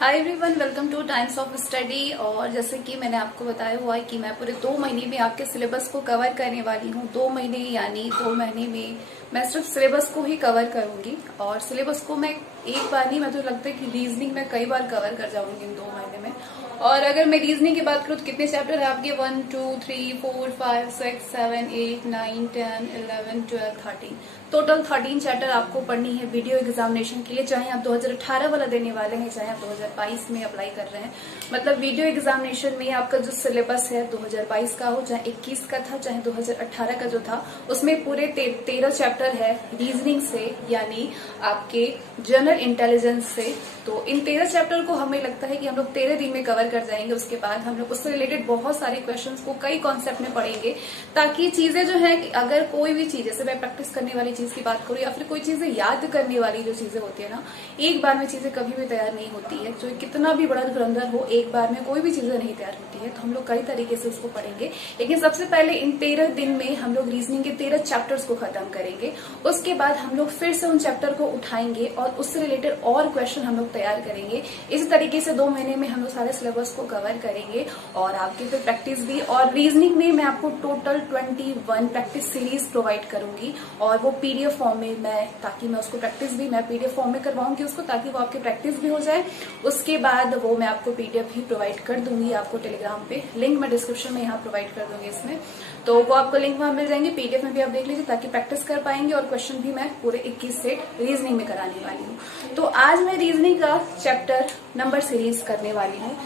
Hi everyone, welcome two times of study. और जैसे कि मैंने आपको बताया हुआ है कि मैं पूरे 2 महीने में आपके सिलेबस को कवर करने वाली हूँ। 2 महीने यानी 2 महीने में मैं सिर्फ सिलेबस को ही कवर करूंगी। और सिलेबस को मैं एक बार नहीं, मैं तो लगता है कि रीजनिंग में कई बार कवर कर जाऊंगी इन 2 महीने में। और अगर मैं रीजनिंग की बात करूँ तो कितने चैप्टर है आपके? 1 2 3 4 5 6 7 8 9 10 11 12 13, टोटल 13 चैप्टर आपको पढ़नी है वीडियो एग्जामिनेशन के लिए। चाहे आप 2018 वाला देने वाले हैं, चाहे आप 2022 में अप्लाई कर रहे हैं। मतलब वीडियो एग्जामिनेशन में आपका जो सिलेबस है 2022 का हो, चाहे 21 का था, चाहे 2018 का जो था, उसमें पूरे 13 चैप्टर है रीजनिंग से, यानी आपके जनरल इंटेलिजेंस से। तो इन 13 चैप्टर को हमें लगता है कि हम लोग 13 दिन में कवर कर जाएंगे। उसके बाद हम लोग उससे रिलेटेड बहुत सारे क्वेश्चंस को कई कॉन्सेप्ट में पढ़ेंगे, ताकि चीजें जो है, अगर कोई भी चीज, जैसे मैं प्रैक्टिस करने वाली चीज की बात करूँ या फिर कोई चीजें याद करने वाली जो चीजें होती है ना, एक बार में चीजें कभी भी तैयार नहीं होती है। जो कितना भी बड़ा धुरंधर हो, एक बार में कोई भी चीजें नहीं तैयार होती है। तो हम लोग कई तरीके से उसको पढ़ेंगे, लेकिन सबसे पहले इन 13 दिन में हम लोग रीजनिंग के 13 चैप्टर्स को खत्म करेंगे। उसके बाद हम लोग फिर से उन चैप्टर को उठाएंगे और उससे रिलेटेड और क्वेश्चन हम लोग तैयार करेंगे। इसी तरीके से 2 महीने में हम लोग सारे सिलेबस को कवर करेंगे और आपकी फिर प्रैक्टिस भी। और रीजनिंग में मैं आपको टोटल 21 प्रैक्टिस सीरीज प्रोवाइड करूंगी, और वो पीडीएफ फॉर्म में ताकि मैं उसको प्रैक्टिस भी मैं पीडीएफ फॉर्म में करवाऊंगी उसको, ताकि वो आपकी प्रैक्टिस भी हो जाए। उसके बाद वो मैं आपको पीडीएफ भी प्रोवाइड कर दूंगी आपको टेलीग्राम पे। लिंक मैं डिस्क्रिप्शन में यहाँ प्रोवाइड कर दूंगी इसमें, तो वो आपको लिंक वहां मिल जाएंगे। पीडीएफ में भी आप देख लीजिए ताकि प्रैक्टिस कर पाएंगे। और क्वेश्चन भी मैं पूरे 21 सेट रीजनिंग में कराने वाली हूँ। तो आज मैं रीजनिंग का चैप्टर नंबर सीरीज करने वाली हूँ।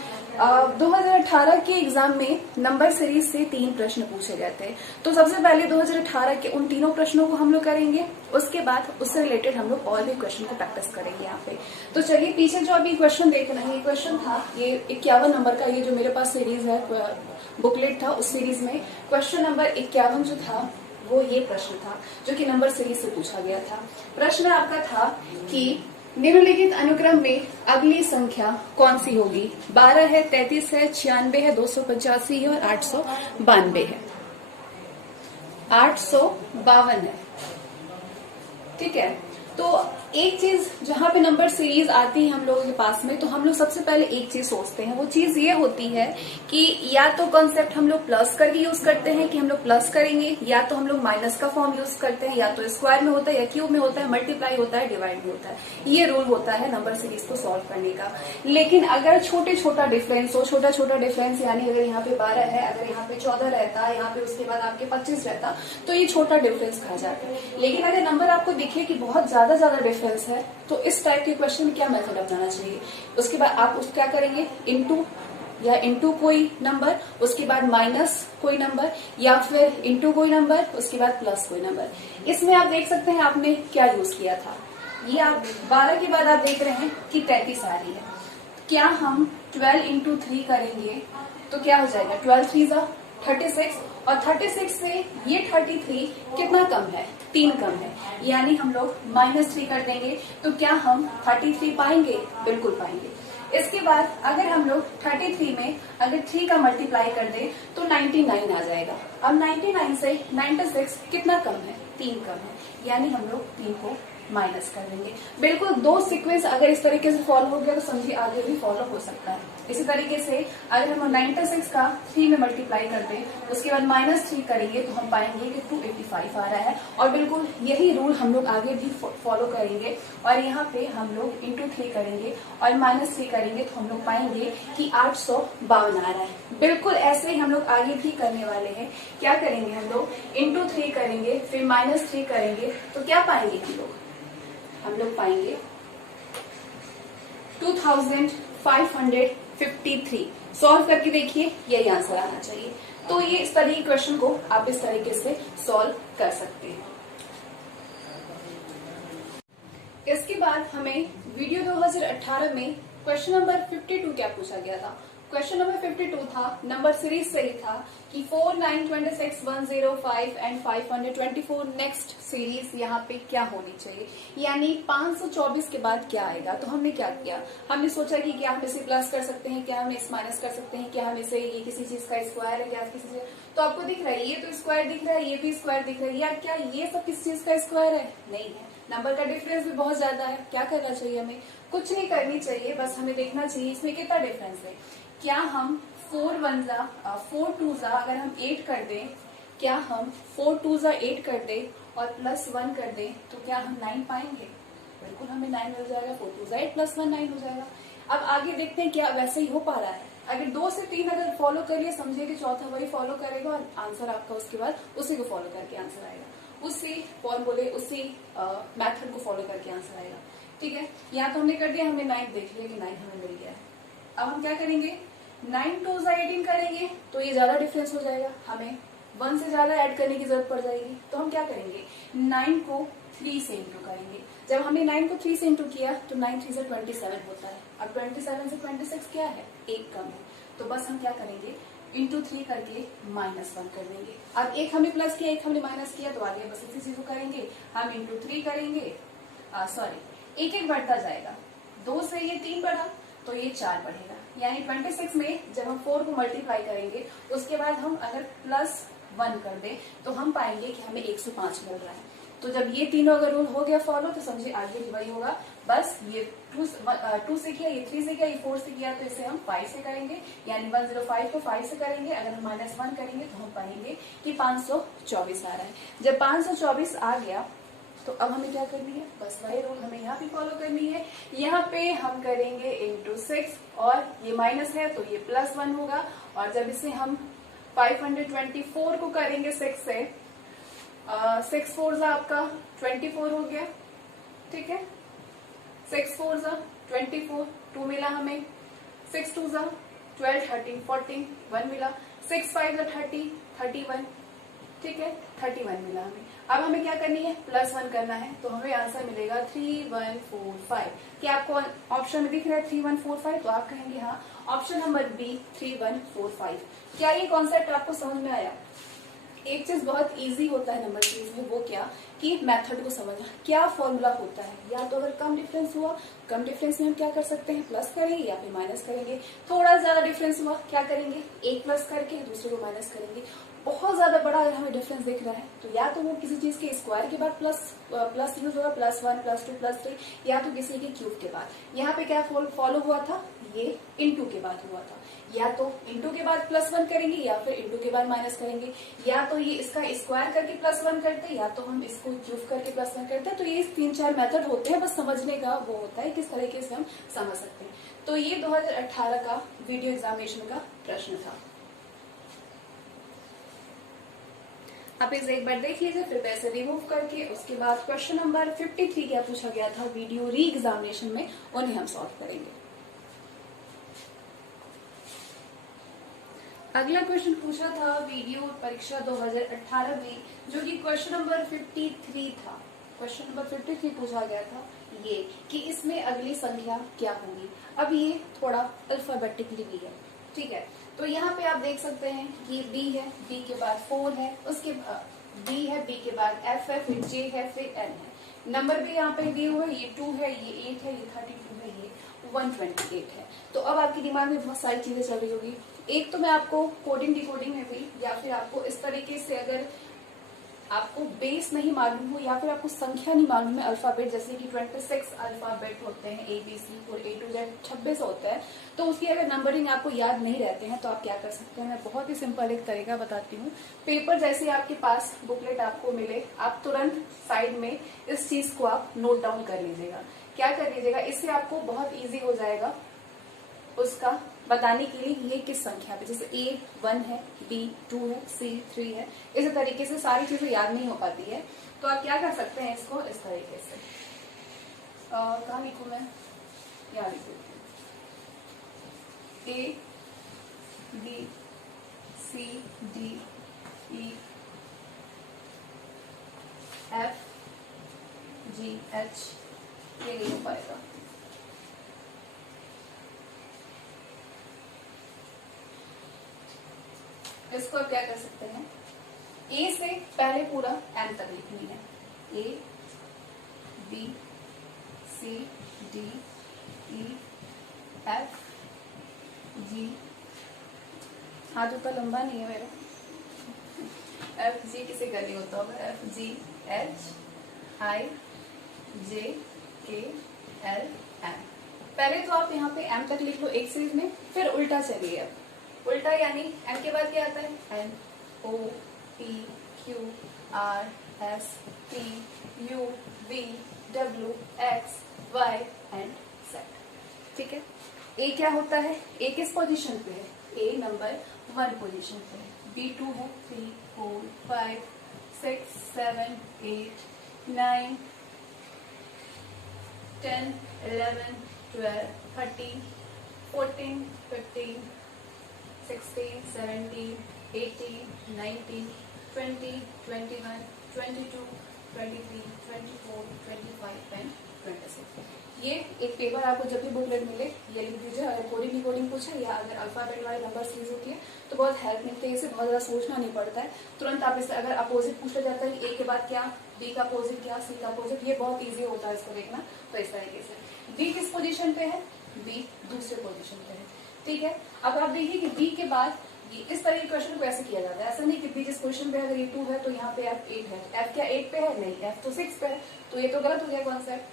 2018 के एग्जाम में नंबर सीरीज से 3 प्रश्न पूछे गए थे। तो सबसे पहले 2018 के उन तीनों प्रश्नों को हम लोग करेंगे। उसके बाद उससे रिलेटेड हम लोग और भी क्वेश्चन को प्रैक्टिस करेंगे यहाँ पे। तो चलिए, पीछे जो अभी क्वेश्चन देख रहे हैं, ये क्वेश्चन था, ये 51 नंबर का, ये जो मेरे पास सीरीज है, बुकलेट था, उस सीरीज में क्वेश्चन नंबर 51 जो था वो ये प्रश्न था, जो कि नंबर सीरीज से पूछा गया था। प्रश्न आपका था कि निम्नलिखित अनुक्रम में अगली संख्या कौन सी होगी? 12 है, 33 है, 96 है, 285 है और 892 है। 852 है, ठीक है। तो एक चीज जहां पे नंबर सीरीज आती है हम लोगों के पास में, तो हम लोग सबसे पहले एक चीज सोचते हैं। वो चीज ये होती है कि या तो कॉन्सेप्ट हम लोग प्लस करके यूज करते हैं कि हम लोग प्लस करेंगे, या तो हम लोग माइनस का फॉर्म यूज करते हैं, या तो स्क्वायर में होता है, या क्यूब में होता है, मल्टीप्लाई होता है, डिवाइड में होता है। ये रूल होता है नंबर सीरीज को सॉल्व करने का। लेकिन अगर छोटा डिफरेंस हो, छोटा डिफरेंस, यानी अगर यहाँ पे 12 है, अगर यहाँ पे 14 रहता, यहाँ पे उसके बाद आपके 25 रहता, तो ये छोटा डिफरेंस कहा जाता है। लेकिन अगर नंबर आपको दिखे कि बहुत ज्यादा डिफरेंस है, तो इस टाइप के क्वेश्चन में क्या मेथड अपनाना चाहिए? उसके बाद आप उस क्या करेंगे, इनटू कोई नंबर, उसके बाद माइनस कोई नंबर, या फिर इनटू कोई नंबर, उसके बाद प्लस कोई नंबर। इसमें आप देख सकते हैं आपने क्या यूज किया था। ये आप 12 के बाद आप देख रहे हैं कि 33 आ रही है। क्या हम 12 इंटू 3 करेंगे तो क्या हो जाएगा? 12 3 जा 36, और 36 से ये 33 कितना कम है? 3 कम है, यानी हम लोग -3 कर देंगे। तो क्या हम 33 पाएंगे? बिल्कुल पाएंगे। इसके बाद अगर हम लोग 33 में अगर 3 का मल्टीप्लाई कर दे तो 99 आ जाएगा। अब 99 से 96 कितना कम है? 3 कम है, यानी हम लोग 3 को माइनस कर देंगे। बिल्कुल 2 सीक्वेंस अगर इस तरीके से फॉलो हो गया तो समझिए आगे भी फॉलो हो सकता है। इसी तरीके से अगर हम 96 का 3 में मल्टीप्लाई कर दें, उसके बाद -3 करेंगे तो हम पाएंगे कि 285 आ रहा है। और बिल्कुल यही रूल हम लोग आगे भी फॉलो करेंगे। और यहाँ पे हम लोग इंटू 3 करेंगे और -3 करेंगे तो हम लोग पाएंगे कि 852 आ रहा है। बिल्कुल ऐसे ही हम लोग आगे भी करने वाले हैं। क्या करेंगे हम लोग? इंटू 3 करेंगे, फिर -3 करेंगे, तो क्या पाएंगे हम लोग पाएंगे 2553। सॉल्व करके देखिए, यही आंसर आना चाहिए। तो ये इस तरह के क्वेश्चन को आप इस तरीके से सॉल्व कर सकते हैं। इसके बाद हमें वीडियो 2018 में क्वेश्चन नंबर 52 क्या पूछा गया था? क्वेश्चन नंबर 52 था, नंबर सीरीज से ही था कि 4 9 26 105 एंड 524 नेक्स्ट सीरीज यहाँ पे क्या होनी चाहिए, यानी 524 के बाद क्या आएगा। तो हमने क्या किया? हमने सोचा कि क्या हम इसे प्लस कर सकते हैं, क्या हम इसे माइनस कर सकते हैं, क्या हम इसे, ये किसी चीज का स्क्वायर है, क्या किसी चीज, तो आपको दिख रहा है ये तो स्क्वायर दिख रहा है, ये भी स्क्वायर दिख रहा है, यार क्या ये सब किस चीज का स्क्वायर है? नहीं है। नंबर का डिफरेंस भी बहुत ज्यादा है। क्या करना चाहिए हमें? कुछ नहीं करनी चाहिए, बस हमें देखना चाहिए इसमें कितना डिफरेंस है। क्या हम 4 1 4 2 अगर हम 8 कर दें, क्या हम 4 2 8 कर दें और प्लस 1 कर दें तो क्या हम 9 पाएंगे? बिल्कुल हमें 9 मिल जाएगा। 4 2 8 प्लस 1 9 हो जाएगा। अब आगे देखते हैं क्या वैसे ही हो पा रहा है। अगर 2 से 3 अगर फॉलो करिए, समझिए कि चौथा वही फॉलो करेगा और आंसर आपका उसके बाद उसी को फॉलो करके आंसर आएगा, उसी फॉर्मूले उसी मेथड को फॉलो करके आंसर आएगा। ठीक है, यहाँ तो हमने कर दिया, हमने 9 देख लिया कि 9 हमें मिल गया है। अब हम क्या करेंगे, 9 2 18 करेंगे तो ये ज्यादा डिफरेंस हो जाएगा, हमें 1 से ज्यादा ऐड करने की जरूरत पड़ जाएगी। तो हम क्या करेंगे, 9 को 3 से इंटू करेंगे। जब हमने 9 को 3 से इंटू किया तो 9 3 से 27 होता है। अब 27 से 26 क्या है, एक कम है, तो बस हम क्या करेंगे, इंटू 3 करके -1 कर देंगे। अब एक हमने प्लस किया, एक हमने माइनस किया, तो आगे बस इसी चीज को करेंगे, हम इंटू 3 करेंगे, सॉरी एक एक बढ़ता जाएगा, 2 से ये 3 बढ़ा तो ये 4 बढ़ेगा, यानी 26 में जब हम 4 को मल्टीप्लाई करेंगे उसके बाद हम अगर +1 कर दे तो हम पाएंगे कि हमें 105 मिल रहा है। तो जब ये तीनों अगर रूल हो गया फॉलो तो समझिए आगे भी वही होगा, बस ये 2 से किया, ये 3 से किया, ये 4 से किया, तो इसे हम 5 से करेंगे, यानी 105 को 5 से करेंगे। अगर हम -1 करेंगे तो हम पाएंगे कि 524 आ रहा है। जब 524 आ गया तो अब हमें क्या करनी है, बस वही रूल हमें यहाँ पे फॉलो करनी है। यहाँ पे हम करेंगे इंटू 6 और ये माइनस है तो ये +1 होगा, और जब इसे हम 524 को करेंगे 6 से, 6 4 आपका 24 हो गया। ठीक है, 6 4 24, 2 मिला हमें, 6 2 12 13 14 1 मिला, 6 5 30 31, ठीक है 31 मिला हमें। अब हमें क्या करनी है, +1 करना है, तो हमें आंसर मिलेगा 3145। क्या आपको ऑप्शन में दिख रहा है 3145? तो आप कहेंगे हाँ, ऑप्शन नंबर बी 3145। क्या ये कॉन्सेप्ट आपको समझ में आया? एक चीज बहुत इजी होता है नंबर सीरीज में, वो क्या कि मेथड को समझना, क्या फॉर्मूला होता है। या तो अगर कम डिफरेंस हुआ, कम डिफरेंस में हम क्या कर सकते हैं, प्लस करेंगे या फिर माइनस करेंगे। थोड़ा ज्यादा डिफरेंस हुआ, क्या करेंगे, एक प्लस करके दूसरे को माइनस करेंगे। बहुत ज्यादा बड़ा अगर हमें डिफरेंस दिख रहा है तो या तो वो किसी चीज के स्क्वायर के बाद प्लस यूज होगा, +1 +2 +3, या तो किसी के क्यूब के बाद। यहाँ पे क्या फॉलो हुआ था, ये इंटू के बाद हुआ था। या तो इंटू के बाद +1 करेंगे या फिर इंटू के बाद माइनस करेंगे, या तो ये इसका स्क्वायर करके +1 करते, या तो हम इसको क्यूब करके +1 करते। तो ये 3-4 मेथड होते हैं, बस समझने का वो होता है किस तरीके से हम समझ सकते हैं। तो ये 2018 का वीडियो एग्जामिनेशन का प्रश्न था। आप इसे एक बार देख लीजिए, फिर पैसे रिमूव करके उसके बाद क्वेश्चन नंबर 53 क्या पूछा गया था वीडियो री एग्जामिनेशन में, उन्हें हम सॉल्व करेंगे। अगला क्वेश्चन पूछा था वीडियो परीक्षा 2018 में, जो कि क्वेश्चन नंबर 53 था। क्वेश्चन नंबर 53 पूछा गया था ये कि इसमें अगली संख्या क्या होगी। अब ये थोड़ा अल्फाबेटिकली भी है, ठीक है। तो यहाँ पे आप देख सकते हैं कि B है, B के बाद 4 है, उसके B है, B के बाद F है, फिर J है, फिर N है। नंबर भी यहाँ पे दिए हुए, ये 2 है, ये 8 है, ये 32 है, ये 128 है। तो अब आपके दिमाग में बहुत सारी चीजें चल रही होगी। एक तो मैं आपको कोडिंग डिकोडिंग में भी, या फिर आपको इस तरीके से अगर आपको बेस नहीं मालूम हो या फिर आपको संख्या नहीं मालूम है अल्फाबेट, जैसे कि 26 अल्फाबेट होते हैं ABC और A to Z 26 होता है, तो उसकी अगर नंबरिंग आपको याद नहीं रहते हैं तो आप क्या कर सकते हैं, मैं बहुत ही सिंपल एक तरीका बताती हूँ। पेपर जैसे आपके पास बुकलेट आपको मिले, आप तुरंत साइड में इस चीज को आप नोट डाउन कर लीजिएगा। क्या कर लीजिएगा, इससे आपको बहुत ईजी हो जाएगा उसका बताने के लिए ये किस संख्या पे, जैसे A 1 है, B 2 है, C 3 है, इस तरीके से सारी चीजें याद नहीं हो पाती है। तो आप क्या कर सकते हैं, इसको इस तरीके से कहाँ लिखूं मैं, यहाँ लिखूं A B C D E F G H, ये नहीं हो पाएगा। इसको आप क्या कर सकते हैं, ए से पहले पूरा एम तक लिखनी है, A B C D E F G, हाथों का लंबा नहीं है मेरा, F G किसे गली होता होगा, F G H I J K L M, पहले तो आप यहाँ पे m तक लिख लो एक सीरीज में, फिर उल्टा चलिए। अब उल्टा यानी m के बाद क्या आता है, n o p q r s t u v w x y and z। ठीक है, a क्या होता है, a किस पोजीशन पे है, a नंबर 1 पोजीशन पे है, b 2 है, 3 4 5 6 7 8 9 10 11 12 13 14 15 16 17 18 19 20 21 22 23 24 25 एंड 26। ये एक पेपर आपको जब भी बुकलेट मिले ये लिख दीजिए। अगर कोडिंग डिकोडिंग पूछे या अगर अल्फाबेट वाले नंबर सीरीज होती है तो बहुत हेल्प मिलती है, इसे बहुत ज्यादा सोचना नहीं पड़ता है, तुरंत आप इससे अगर अपोजिट पूछा जाता है ए के बाद क्या, बी का अपोजिट क्या, सी का अपोजिट, ये बहुत इजी होता है इसको देखना। तो इस तरीके से बी किस पोजीशन पे है, बी दूसरे पोजीशन पे है। ठीक है, अब आप देखिए कि बी के बाद इस तरह के क्वेश्चन को ऐसे किया जाता है, ऐसा नहीं कि बी जिस पोजीशन पे अगर ये 2 है तो यहाँ पे एफ 8 है, एफ क्या 8 पे है, नहीं एफ तो 6 पे है, तो ये तो गलत हो गया कॉन्सेप्ट।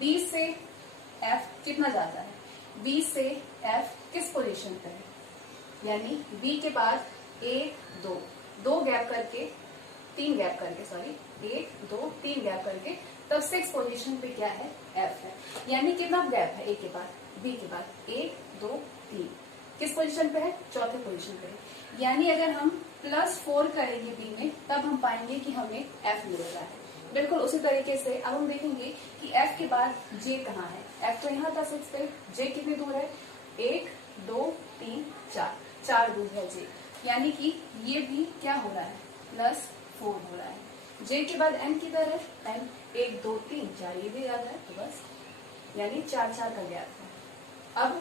बी से एफ कितना जाता है, बी से एफ किस पोजीशन पे है, यानी बी के बाद 1 2 गैप करके 3 गैप करके, सॉरी 1 2 3 गैप करके तब 6 पोजीशन पे क्या है, एफ है। यानी कितना गैप है ए के बाद, बी के बाद 1 2 3, किस पोजीशन पे है, चौथे पोजीशन पे है। यानी अगर हम +4 करेंगे बी में तब हम पाएंगे कि हमें एफ मिल रहा है। बिल्कुल उसी तरीके से अब हम देखेंगे कि एफ के बाद जे कहाँ है, एफ तो यहाँ था 6 पे, जे कितनी दूर है, 1 2 3 4 दूर है जे, यानी कि ये भी क्या हो रहा है, +4 हो रहा है। जे के बाद एन किधर है, एन 1 2 3 4, ये भी याद है, तो बस यानी 4 का गैप है। अब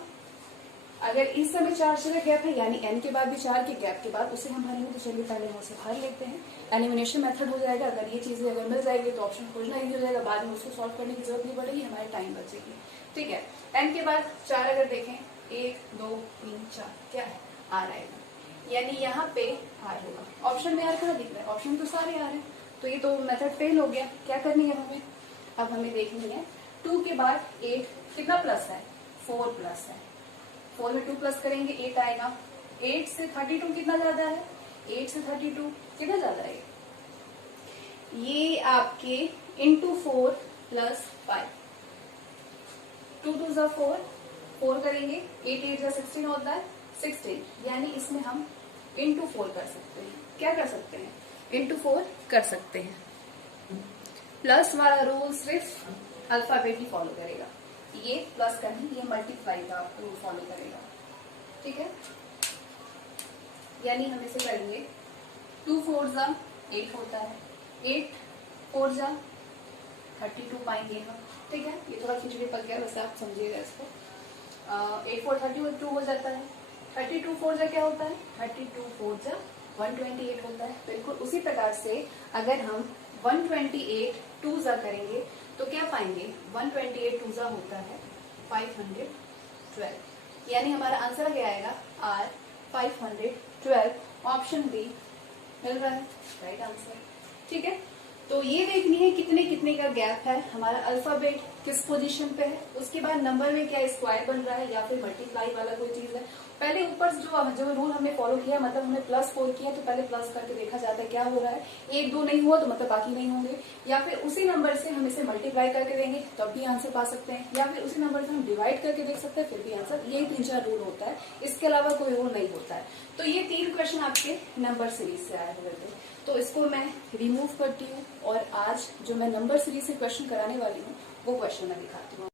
अगर इस समय 4 का गैप है यानी एन के बाद भी 4 के गैप के बाद उसे हम भरेंगे, तो चलिए पहले हम उसे भर लेते हैं। एलिमिनेशन मेथड हो जाएगा, अगर ये चीजें अगर मिल जाएगी तो ऑप्शन खोजना इजी हो जाएगा, बाद में उसको सॉल्व करने की जरूरत नहीं पड़ेगी, हमारे टाइम बचेगी। ठीक है, एन के बाद 4 अगर देखें 1 2 3 4 क्या है, आर आएगा, यानी यहाँ पे आर होगा। ऑप्शन में आर कहाँ दिख रहा है, ऑप्शन तो सारे आ रहे हैं, तो ये तो मेथड फेल हो गया। क्या करनी है हमें, अब हमें देखनी है 2 के बाद 8 कितना प्लस है, 4 प्लस है, 4 में 2 प्लस करेंगे 8 आएगा। 8 से 32 कितना ज्यादा है, 8 से 32 कितना ज्यादा है, ये आपके इंटू 4 + 5, 2 2 जा 4, 4 करेंगे 8 8 जा 16 होता है 16, यानी इसमें हम इंटू 4 कर सकते हैं। क्या कर सकते हैं, इंटू 4 कर सकते हैं। प्लस वाला रूल सिर्फ अल्फाबेट ही फॉलो करेगा, ये प्लस का नहीं, ये मल्टीप्लाई का रूल फॉलो करेगा। ठीक है, यानी हम इसे करेंगे 2 4 जा 8 होता है, 8 4 जा 32 पाएंगे हम। ठीक है, ये थोड़ा खिचड़ी पक गया, वैसे आप समझिएगा इसको। 8 4 32 हो जाता है, 32 4 जा क्या होता है, 32 4 जा 128 होता है। बिल्कुल उसी प्रकार से अगर हम 128 2 जा करेंगे तो क्या पाएंगे, 128 2 जा होता है 512, यानी हमारा आंसर क्या आएगा, आर 512, ऑप्शन बी मिल रहा है राइट आंसर। ठीक है, तो ये देखनी है कितने कितने का गैप है, हमारा अल्फाबेट किस पोजीशन पे है, उसके बाद नंबर में क्या स्क्वायर बन रहा है या फिर मल्टीप्लाई वाला कोई चीज है। पहले ऊपर जो रूल हमने फॉलो किया, मतलब हमने +4 किया तो पहले प्लस करके देखा जाता है क्या हो रहा है, 1 2 नहीं हुआ तो मतलब बाकी नहीं होंगे, या फिर उसी नंबर से हम इसे मल्टीप्लाई करके देंगे तब भी आंसर पा सकते हैं, या फिर उसी नंबर से हम डिवाइड करके देख सकते हैं फिर भी आंसर। यही 3-4 रूल होता है, इसके अलावा कोई रूल नहीं होता है। तो ये 3 क्वेश्चन आपके नंबर सीरीज से आए हुए थे, तो इसको मैं रिमूव करती हूँ और आज जो मैं नंबर सीरीज से क्वेश्चन कराने वाली हूँ वो क्वेश्चन मैं दिखाती हूँ।